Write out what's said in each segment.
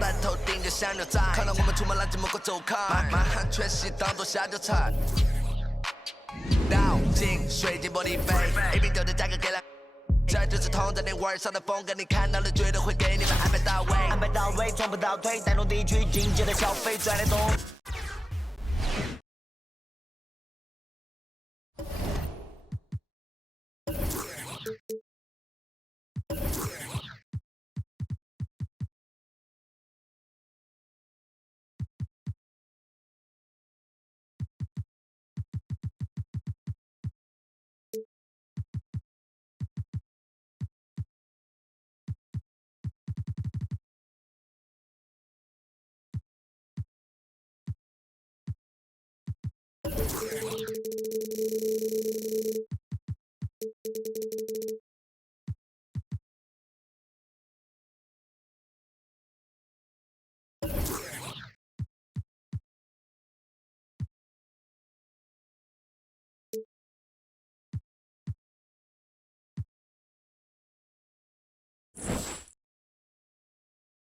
弹头顶着香蕉仔，看到我们出门拦着门口走开，满汉全席当做下酒菜。倒进水晶玻璃杯，一瓶酒的价格给了。这就是同在你玩上的风格，你看到了绝对会给你们安排到位，安排到位，从不倒退，带动地区经济的消费，拽来动。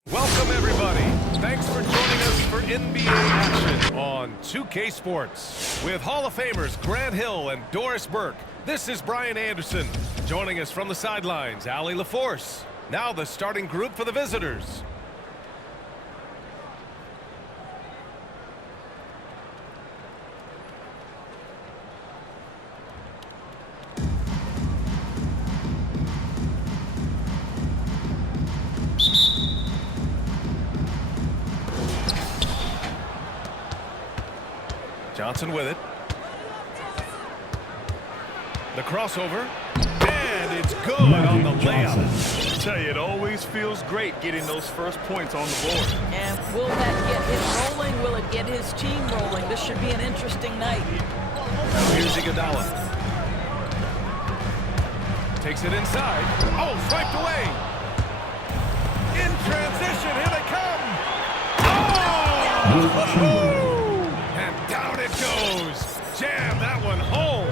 Welcome, everybody. Thanks for joining us for NBA action on 2K Sports. With Hall of Famers Grant Hill and Doris Burke, this is Brian Anderson. Joining us from the sidelines, Allie LaForce. Now the starting group for the visitors. Johnson with it. The crossover. And it's good on the layup. I tell you, it always feels great getting those first points on the board. And will that get him rolling? Will it get his team rolling? This should be an interesting night. Now here's Iguodala. Takes it inside. Oh, swiped away. In transition, here they come. Oh! And down it goes. Jam that one home.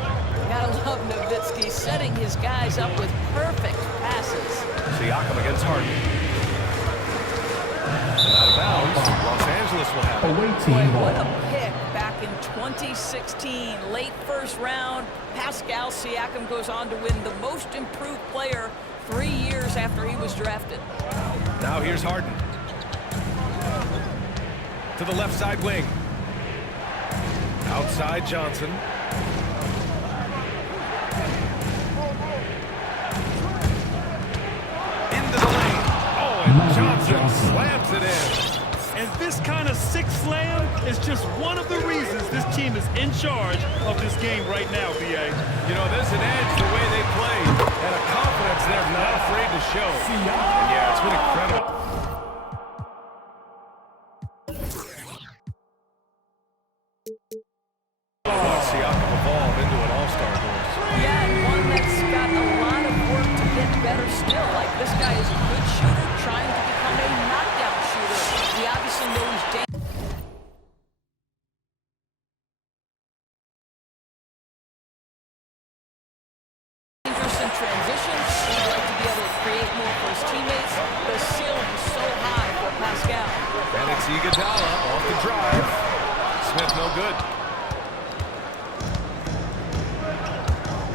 Gotta love Nowitzki setting his guys up with perfect passes. Siakam against Harden. Out of bounds. Los Angeles will have it. Boy, what a pick back in 2016. Late first round. Pascal Siakam goes on to win the most improved player 3 years after he was drafted. Now here's Harden. To the left side wing. Outside Johnson. Into the lane. Oh, and Johnson slams it in. And this kind of sick slam is just one of the reasons this team is in charge of this game right now, B.A. You know, there's an edge the way they play, and a confidence they're not afraid to show. And yeah, it's been incredible. Siakam evolve into an all-star course. Yeah, and one that's got a lot of work to get better still. Like, this guy is a good shooter trying to become a knockdown shooter. He obviously knows dangerous in transition. He'd like to be able to create more for his teammates. The ceiling is so high for Pascal. And it's Iguodala off the drive. Smith no good.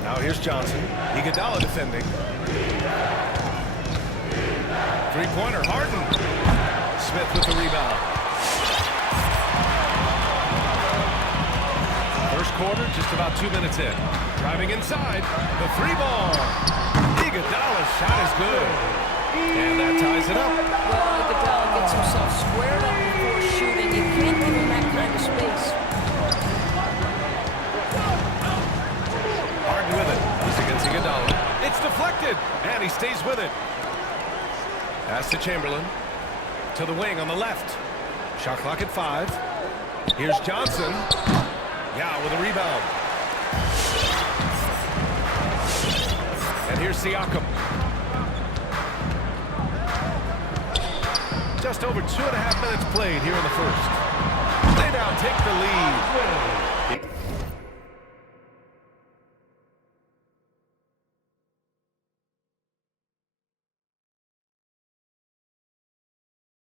Now here's Johnson. Iguodala defending. Three-pointer, Harden. Smith with the rebound. First quarter, just about 2 minutes in. Driving inside, the three ball. Iguodala's shot is good. And that ties it up. Well, Iguodala gets himself squared up before shooting. You can't give him that kind of space. Harden with it. He's against Iguodala. It's deflected, and he stays with it. Pass to Chamberlain. To the wing on the left. Shot clock at 5. Here's Johnson. Yeah, with a rebound. And here's Siakam. Just over 2.5 minutes played here in the first. They now take the lead.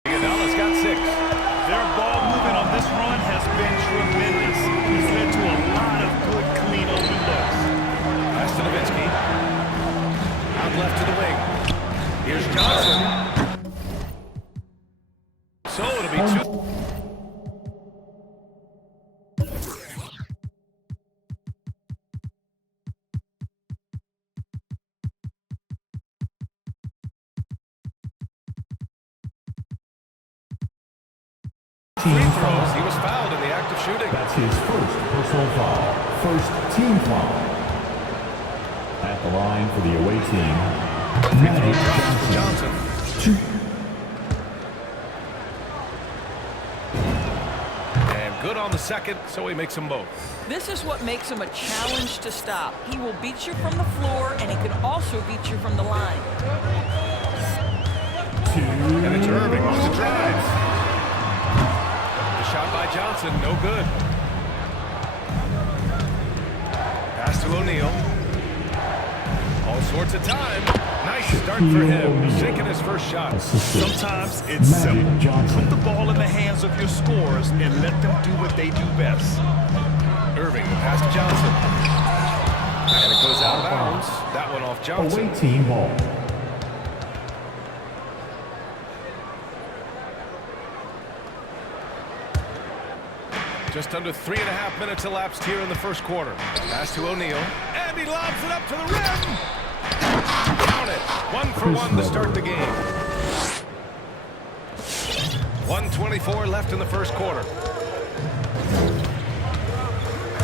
Iguodala's got Here's Johnson. So it'll be 2. Free throws. He was fouled in the act of shooting. That's his first personal foul. First team foul. At the line for the away team, Free throw drops for Johnson. 2. And good on the second, so he makes them both. This is what makes him a challenge to stop. He will beat you from the floor, and he can also beat you from the line. And it's Irving on the drive. Shot by Johnson, no good. Pass to O'Neal. All sorts of time. Nice start for him, sinking his first shot. Sometimes it's simple. Put the ball in the hands of your scorers and let them do what they do best. Irving, the pass to Johnson. And it goes out of bounds. That one off Johnson. Away team ball. Just under 3.5 minutes elapsed here in the first quarter. Pass to O'Neal. And he lobs it up to the rim. Count it. 1 for 1 to start the game. 1:24 left in the first quarter.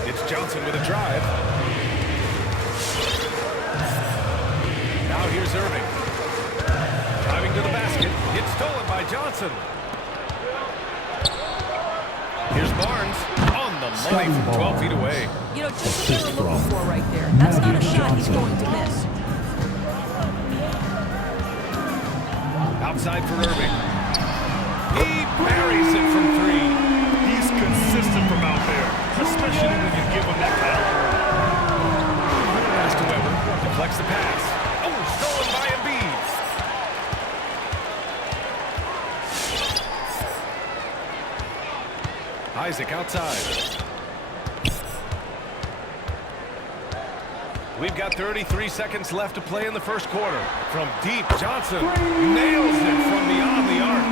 It's Johnson with a drive. Now here's Irving. Driving to the basket. It's stolen by Johnson. Here's Barnes on the money from 12 feet away. You know, just what they were looking for right there. That's not a shot he's going to miss. Outside for Irving. He buries it from 3. He's consistent from out there, especially when you give him that kind of room. Pass to Weber. Deflects the pass. Oh, stolen by Embiid. Isaac outside. We've got 33 seconds left to play in the first quarter. From deep, Johnson nails it from beyond the arc.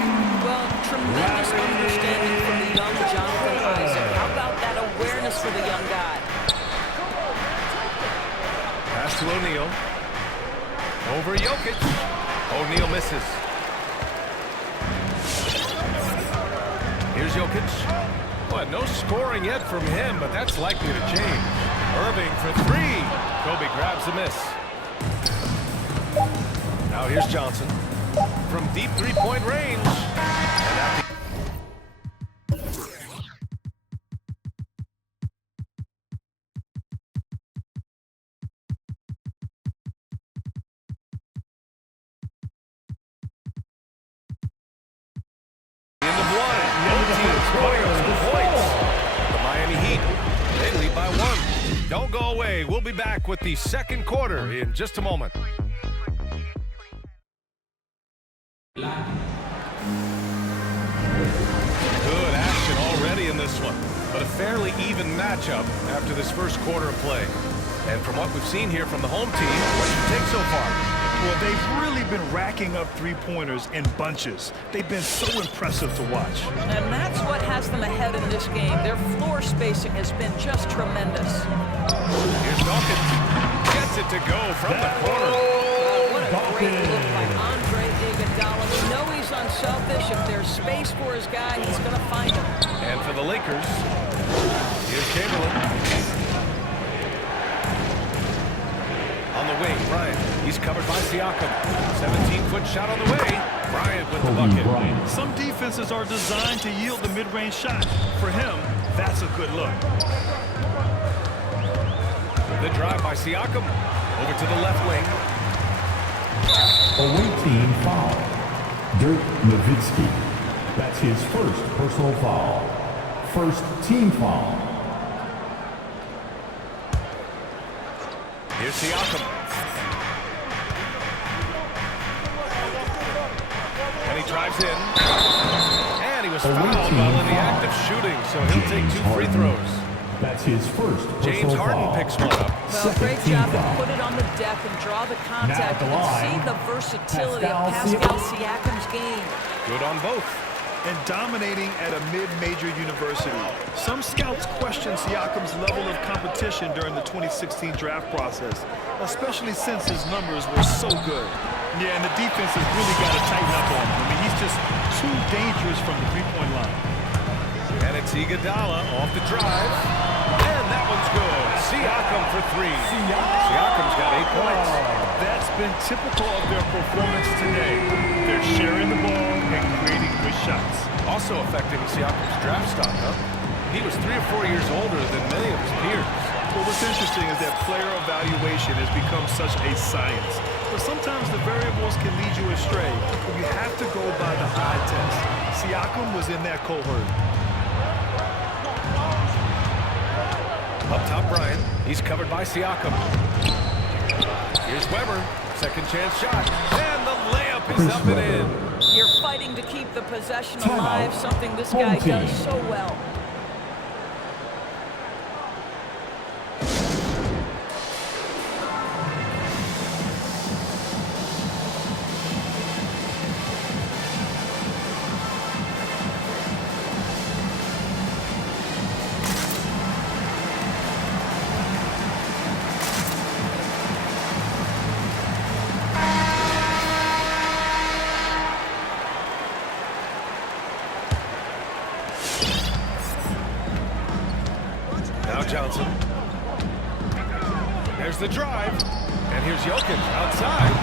Well, tremendous understanding from the young Jonathan Isaac. How about that awareness for the young guy? Pass to O'Neal. Over Jokic. O'Neal misses. Here's Jokic. Well, no scoring yet from him, but that's likely to change. Irving for 3. Kobe grabs the miss. Now here's Johnson. From deep three-point range. And at the end of one. Both teams putting up some points. The Miami Heat, they lead by 1. Don't go away. We'll be back with the second quarter in just a moment. Good action already in this one, but a fairly even matchup after this first quarter of play. And from what we've seen here from the home team, what's your take so far? Well, they've really been racking up three-pointers in bunches. They've been so impressive to watch. And that's what has them ahead in this game. Their floor spacing has been just tremendous. Here's Dawkins. Gets it to go from the corner. What a great look by Andre Iguodala. We know he's unselfish. If there's space for his guy, he's going to find him. And for the Lakers, here's Chamberlain. On the wing, Bryant. He's covered by Siakam. 17-foot shot on the way. Bryant with the bucket. Some defenses are designed to yield the mid-range shot. For him, that's a good look. The drive by Siakam. Over to the left wing. Away team foul. Dirk Nowitzki. That's his first personal foul. First team foul. Here's Siakam. And he drives in. And he was fouled while in the act of shooting, so he'll take 2 free throws. That's his first James personal Harden foul. picks one up. Well, Second great team job to foul. put it on the deck and draw the Now contact. at the You can line, see the versatility of Pascal Pascal Siakam's game. Good on both. And dominating at a mid-major university. Some scouts question Siakam's level of competition during the 2016 draft process, especially since his numbers were so good. Yeah, and the defense has really got to tighten up on him. I mean, he's just too dangerous from the three-point line. And it's Iguodala off the drive. And that one's good. Siakam for three. Siakam's got 8 points. That's been typical of their performance today. They're sharing the ball and creating good shots. Also affecting Siakam's draft stock, huh? He was 3 or 4 years older than many of his peers. Well, what's interesting is that player evaluation has become such a science. But sometimes the variables can lead you astray, but you have to go by the eye test. Siakam was in that cohort. Up top, Bryant. He's covered by Siakam. Here's Weber. Second chance shot. And the layup is Chris up and Webber. in. You're fighting to keep the possession Timeout. alive, something this Home guy team. does so well. Now Johnson. There's the drive. And here's Jokic outside.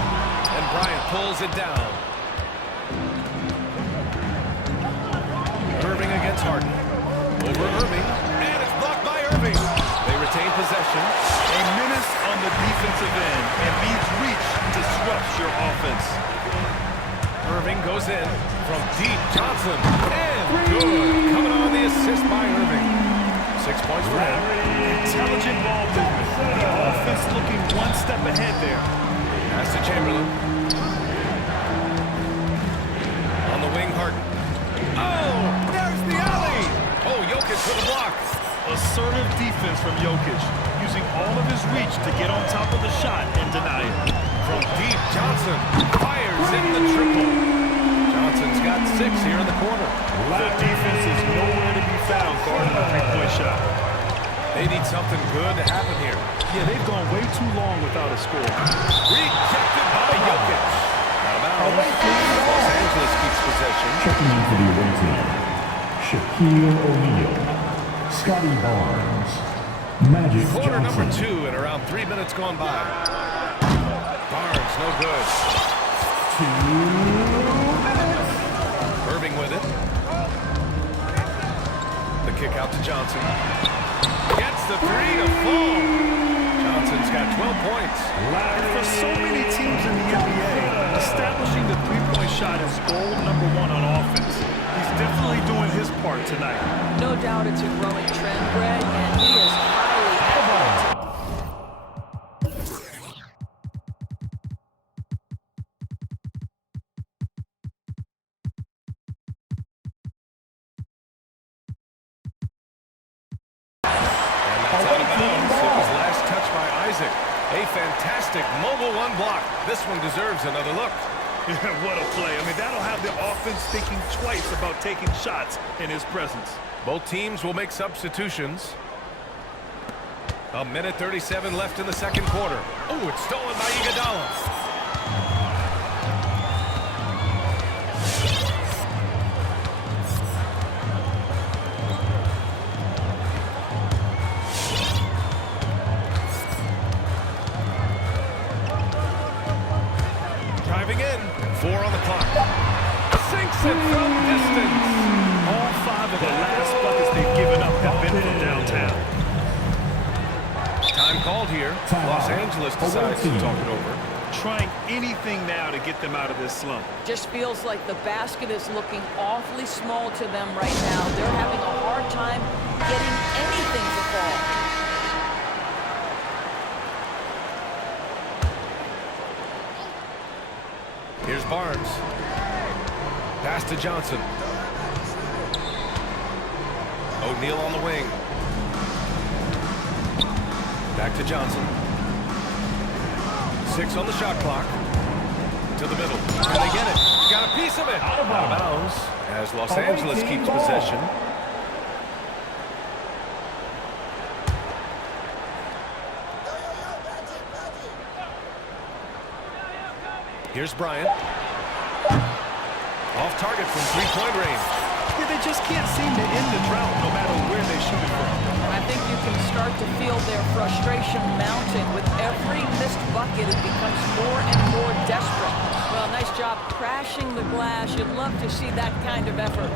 And Bryant pulls it down. Irving against Harden. Over Irving. And it's blocked by Irving. They retain possession. A menace on the defensive end and means reach disrupts your offense. Irving goes in from deep. Johnson. And good. Coming on the assist by Irving. 6 points for him. Intelligent ball movement. The offense looking one step ahead there. Pass to Chamberlain. On the wing, Harden. Oh, there's the alley. Oh, Jokic with a block. Assertive defense from Jokic, using all of his reach to get on top of the shot and deny it. From deep, Johnson fires in the triple. Johnson's got 6 here in the quarter. The defense is nowhere to be found guarding a three-point shot. They need something good to happen here. Yeah, they've gone way too long without a score. Rejected by Jokic. Out of bounds. Los Angeles keeps possession. Checking in for the away team, Shaquille O'Neal, Scotty Barnes, Magic Quarter number Johnson. 2 and around 3 minutes gone by. Barnes, no good. 2 minutes. Irving with it. The kick out to Johnson. Gets the 3 to fall. Johnson's got 12 points. And for so many teams in the NBA, establishing the three-point shot is goal number 1 on offense. He's definitely doing his part tonight. No doubt it's a growing trend, Greg, and he is highly accurate. And that's out of bounds. It was last touched by Isaac. A fantastic mobile 1 block. This one deserves another look. What a play. I mean, that'll have the offense thinking twice about taking shots in his presence. Both teams will make substitutions. A minute 37 left in the second quarter. Oh, it's stolen by Iguodala. Driving in. 4 on the clock. Sinks it from distance. All 5 of the last buckets they've given up have been from downtown. Time called here. Los Angeles decides to talk it over. Trying anything now to get them out of this slump. Just feels like the basket is looking awfully small to them right now. They're having a hard time getting anything to fall. Here's Barnes. Pass to Johnson. O'Neal on the wing. Back to Johnson. 6 on the shot clock. To the middle. And they get it. Got a piece of it. Out of bounds as Los Angeles keeps possession. Here's Bryant. Off target from three-point range. Yeah, they just can't seem to end the drought no matter where they shoot it from. I think you can start to feel their frustration mounting. With every missed bucket, it becomes more and more desperate. Well, nice job crashing the glass. You'd love to see that kind of effort.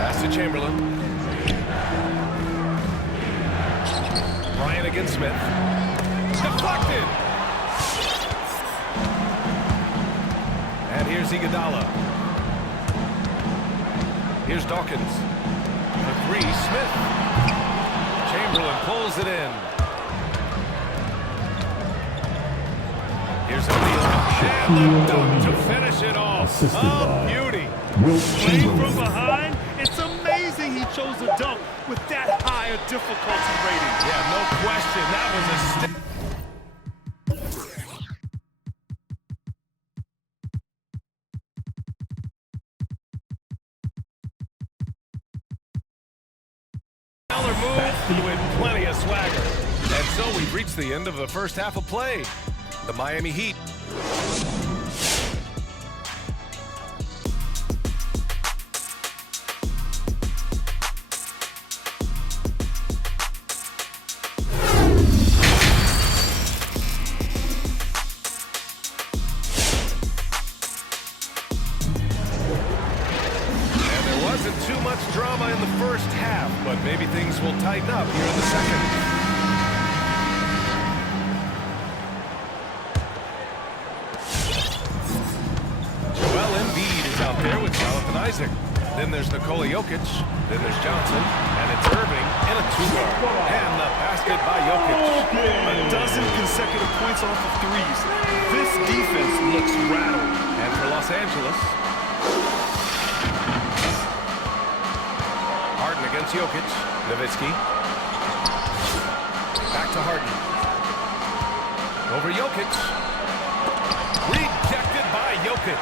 Pass to Chamberlain. Bryant against Smith. Deflected! And here's Iguodala. Here's Dawkins. For 3, Smith. Chamberlain pulls it in. Here's O'Neal. And the dunk to finish it off. Assisted A by beauty. Wilt Playing from Chamberlain. behind, it's amazing he chose a dunk with that high a difficulty rating. Yeah, no question. That was a stick. Move with plenty of swagger. And so we've reached the end of the first half of play. The Miami Heat. Too much drama in the first half, but maybe things will tighten up here in the second. Joel Embiid is out there with Jonathan Isaac. Then there's Nikola Jokic. Then there's Johnson. And it's Irving in a 2-guard. And the basket by Jokic. A dozen consecutive points off of threes. This defense looks rattled. And for Los Angeles, Harden against Jokic. Nowitzki. Back to Harden. Over Jokic. Rejected by Jokic.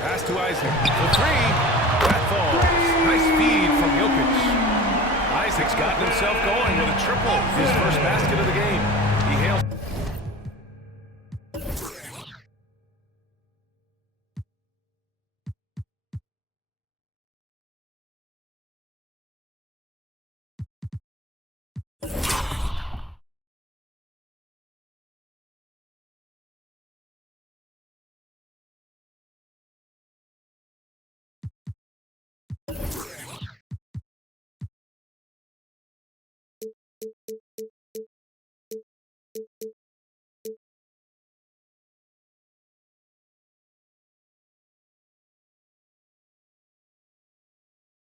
Pass to Isaac. For 3. That falls. Nice feed from Jokic. Isaac's gotten himself going with a triple. His first basket of the game. He hails.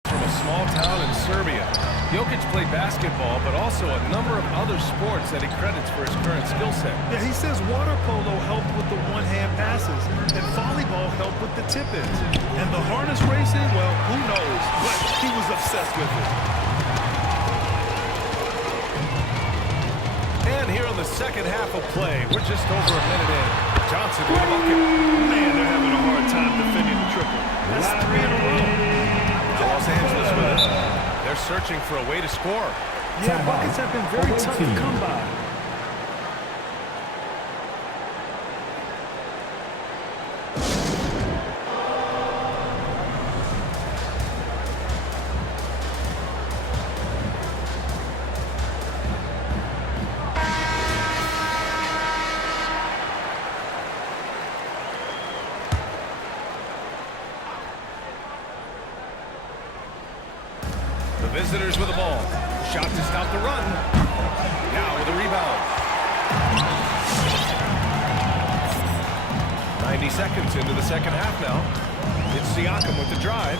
From a small town in Serbia, Jokic played basketball, but also a number of other sports that he credits for his current skill set. Yeah, he says water polo helped with the one-hand passes, and volleyball helped with the tip-ins. And the harness racing, well, who knows? But he was obsessed with it. And here on the second half of play, we're just over a minute in. Johnson with a bucket. Man, they're having a hard time defending the triple. That's 3 in a row. Los Angeles with it. They're searching for a way to score. Yeah, buckets have been very tough to come by. The visitors with the ball. Shot to stop the run. Now with a rebound. 90 seconds into the second half now. It's Siakam with the drive.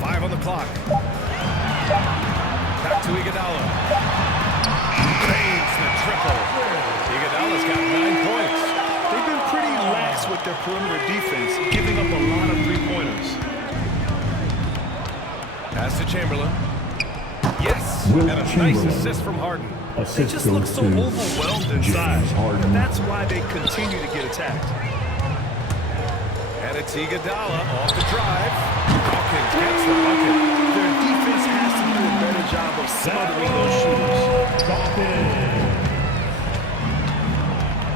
Five on the clock. Back to Iguodala. hole. Iguodala's got 9 points. They've been pretty lax with their perimeter defense, giving up a lot of three-pointers. Pass to Chamberlain. Yes, Will and a nice Chamberlain. assist from Harden. They Assist just look goes so to overwhelmed inside. James Harden. That's why they continue to get attacked. And it's Iguodala off the drive. Dawkins gets the bucket. Their defense has to do a better job of smothering those shooters.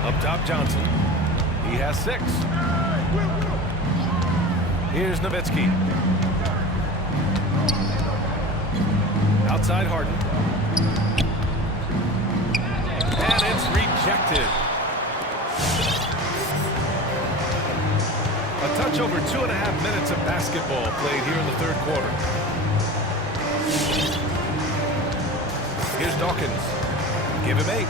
Up top, Johnson. He has 6. Here's Nowitzki. Outside Harden. And it's rejected. A touch over 2.5 minutes of basketball played here in the third quarter. Here's Dawkins. Give him 8.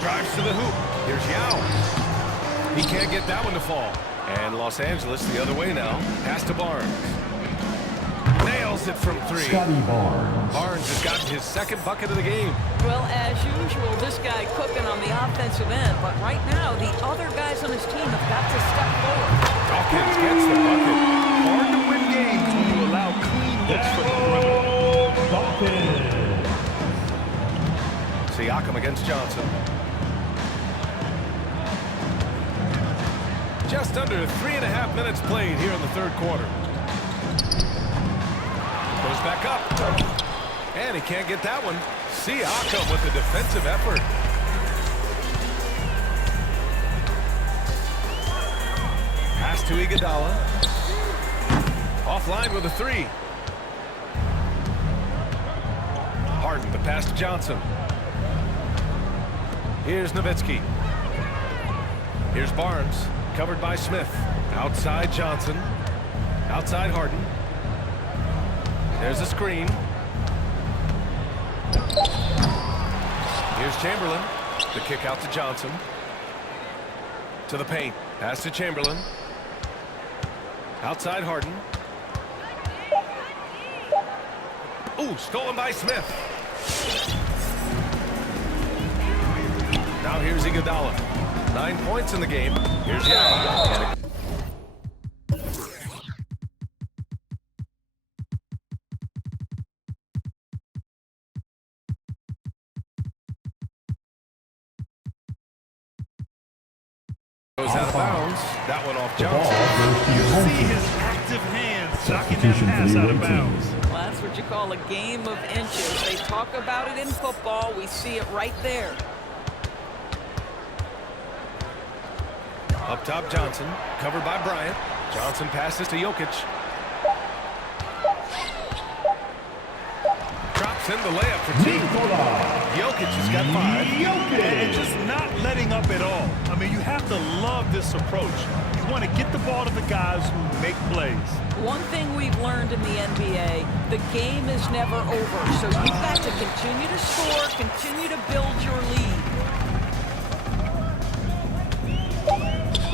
Drives to the hoop. Here's Yao. He can't get that one to fall. And Los Angeles the other way now. Pass to Barnes. Nails it from 3. Scotty Barnes. Barnes has gotten his 2nd bucket of the game. Well, as usual, this guy cooking on the offensive end. But right now, the other guys on his team have got to step forward. Dawkins gets the bucket. Hard to win games when you allow clean looks from the perimeter. Siakam against Johnson. Just under 3.5 minutes played here in the third quarter. Goes back up. And he can't get that one. Siakam with the defensive effort. Pass to Iguodala. Offline with a 3. Harden, the pass to Johnson. Here's Nowitzki. Here's Barnes. Covered by Smith. Outside Johnson. Outside Harden. There's a screen. Here's Chamberlain. The kick out to Johnson. To the paint. Pass to Chamberlain. Outside Harden. Ooh, stolen by Smith. Now here's Iguodala. 9 points in the game. Here's Yao. Goes out of bounds. That one off The ball Johnson. goes to You home see team. his active hands knocking that Substitution for pass the out away of bounds. team. Well, that's what you call a game of inches. They talk about it in football. We see it right there. Up top, Johnson. Covered by Bryant. Johnson passes to Jokic. Drops in the layup for 2. Jokic has got 5. And just not letting up at all. I mean, you have to love this approach. You want to get the ball to the guys who make plays. One thing we've learned in the NBA, the game is never over. So you've got to continue to score, continue to build your lead.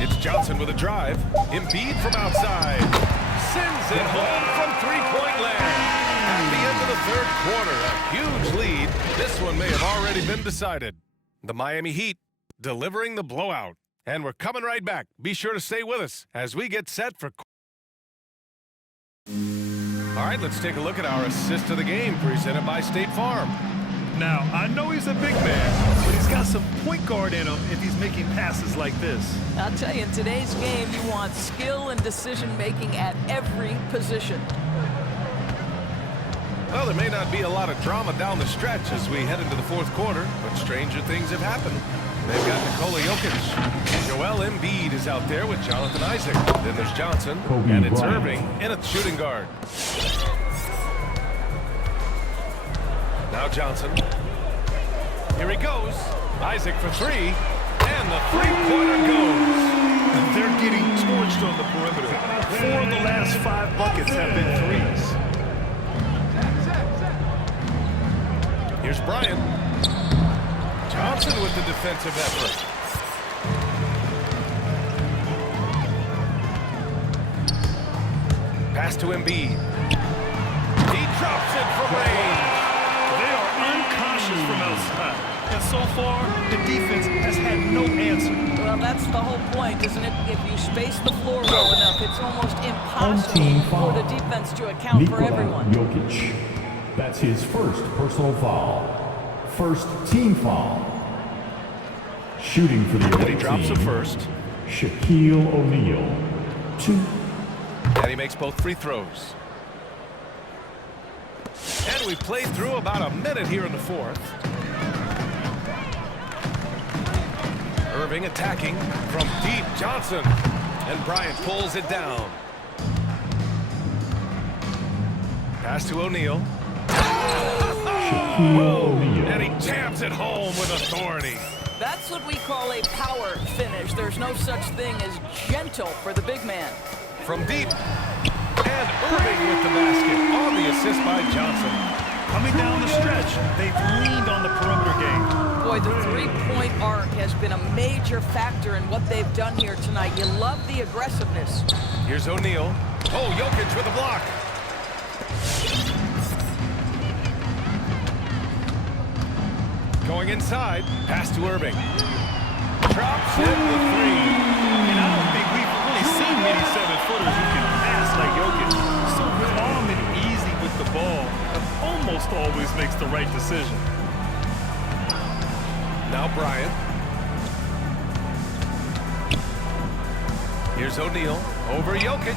It's Johnson with a drive. Embiid from outside. Sends it home from three-point land. At the end of the third quarter, a huge lead. This one may have already been decided. The Miami Heat delivering the blowout. And we're coming right back. Be sure to stay with us as we get set for... All right, let's take a look at our assist of the game presented by State Farm. Now, I know he's a big man, but he's got some point guard in him if he's making passes like this. I'll tell you, in today's game, you want skill and decision-making at every position. Well, there may not be a lot of drama down the stretch as we head into the fourth quarter, but stranger things have happened. They've got Nikola Jokic. Joel Embiid is out there with Jonathan Isaac. Then there's Johnson, Kobe and it's Bryant. Irving in a shooting guard. Now Johnson. Here he goes. Isaac for 3, and the three-pointer goes. They're getting torched on the perimeter. 4 of the last 5 buckets have been threes. Here's Bryant. Johnson with the defensive effort. Pass to Embiid. He drops it from range. They are unconscious pushes from outside. And so far, the defense has had no answer. Well, that's the whole point, isn't it? If you space the floor well enough, it's almost Home impossible team for foul. the defense to account for Nikola everyone. Jokic. That's his first personal foul. First team foul. Shooting for the And away he drops team, it first. Shaquille O'Neal. 2. And he makes both free throws. And we've played through about a minute here in the fourth. Irving attacking from deep. Johnson. And Bryant pulls it down. Pass to O'Neal. Shaquille O'Neal. And he jams it home with authority. That's what we call a power finish. There's no such thing as gentle for the big man. From deep. And Irving with the basket on the assist by Johnson. Coming down the stretch, they've leaned on the perimeter game. Boy, the three-point arc has been a major factor in what they've done here tonight. You love the aggressiveness. Here's O'Neal. Oh, Jokic with a block. Going inside. Pass to Irving. Drops in the three. And I don't think we've really seen many 7-footers who can pass like Jokic. So calm and easy with the ball, and almost always makes the right decision. Now Bryant. Here's O'Neal over Jokic.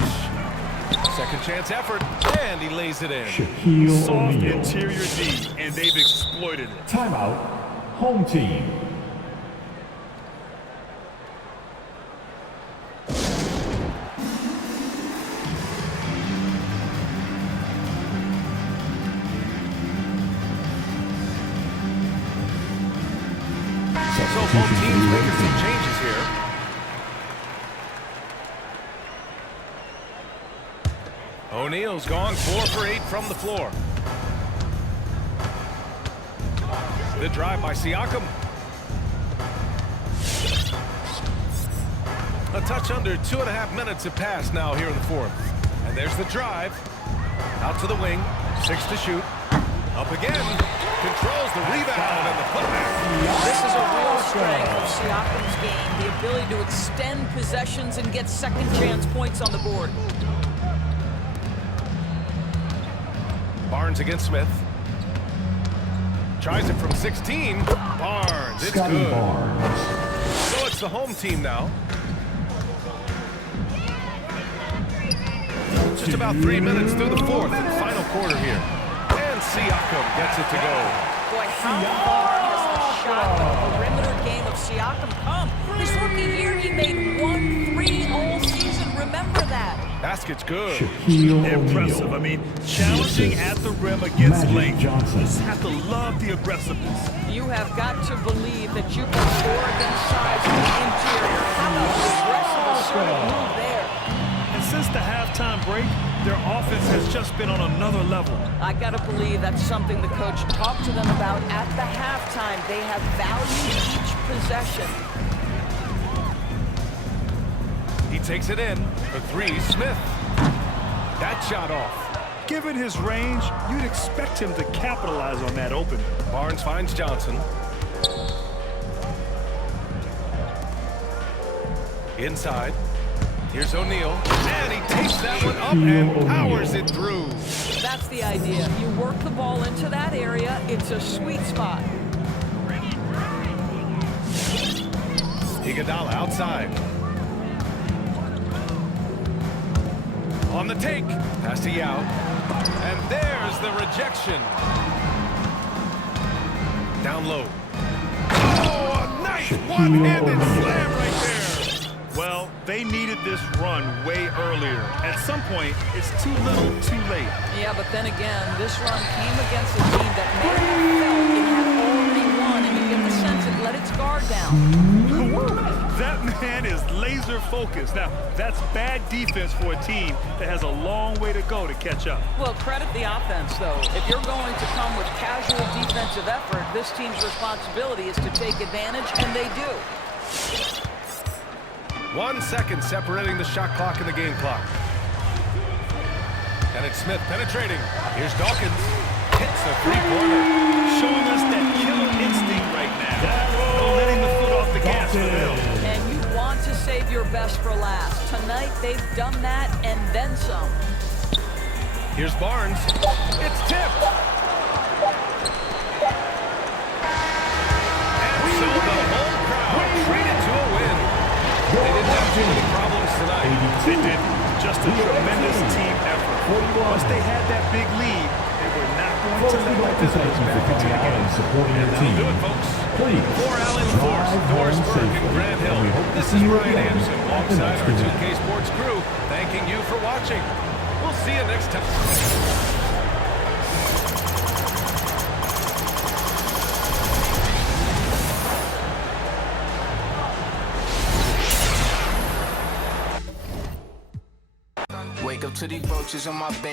Second chance effort, and he lays it in. Shaquille Soft O'Neal. interior D, and they've exploited it. Timeout. Home team. So both teams making some changes here. O'Neal's gone 4 for 8 from the floor. The drive by Siakam. A touch under 2.5 minutes have passed now here in the fourth. And there's the drive. Out to the wing. 6 to shoot. Up again. Controls the rebound and the putback. This is a real strength of Siakam's game, the ability to extend possessions and get second chance points on the board. Barnes against Smith. Tries it from 16. Barnes, it's Scotty good. Barnes. So it's the home team now. Just about 3 minutes through the fourth and final quarter here. And Siakam gets it to go. Boy, how far has the shot, the perimeter game of Siakam come? His rookie year, he made 1 3 all season. Remember that. Basket's good. Shaquille Impressive. O'Neal. I mean, challenging at the rim against Magic length. Johnson. You just have to love the aggressiveness. You have got to believe that you can score against size in the interior. How about the aggressive assertive move there? And since the halftime break, their offense has just been on another level. I got to believe that's something the coach talked to them about at the halftime. They have valued each possession. He takes it in for 3. Smith. That shot off. Given his range, you'd expect him to capitalize on that opening. Barnes finds Johnson. Inside. Here's O'Neal. And he takes that one up and powers it through. That's the idea. You work the ball into that area. It's a sweet spot. Iguodala outside. On the take. Pass to Yao. And there's the rejection. Down low. Oh, a nice one-handed slam right there. Well, they needed this run way earlier. At some point, it's too little, too late. Yeah, but then again, this run came against a team that may have felt it had already won, and you get the sense it let its guard down. That man is laser focused. Now, that's bad defense for a team that has a long way to go to catch up. Well, credit the offense, though. If you're going to come with casual defensive effort, this team's responsibility is to take advantage, and they do. 1 second separating the shot clock and the game clock. And it's Smith penetrating. Here's Dawkins. hits a three-pointer. Showing us that killer instinct right now. No letting the foot off the gas for them. And you want to save your best for last. Tonight, they've done that and then some. Here's Barnes. It's tipped. And so the whole crowd treated to a win. They didn't have too many problems tonight. They did. Just a tremendous team effort. Once they had that big lead, they were not going to let the visitors back into the game. Supporting your That'll team. do it, folks. Please For Alan Force, drive Doris home Burke, and safely. Grant Hill, And we hope to this see is you Brian again Anderson at the alongside next our event. 2K Sports crew, thanking you for watching. We'll see you next time. Wake up to these roaches on my bed.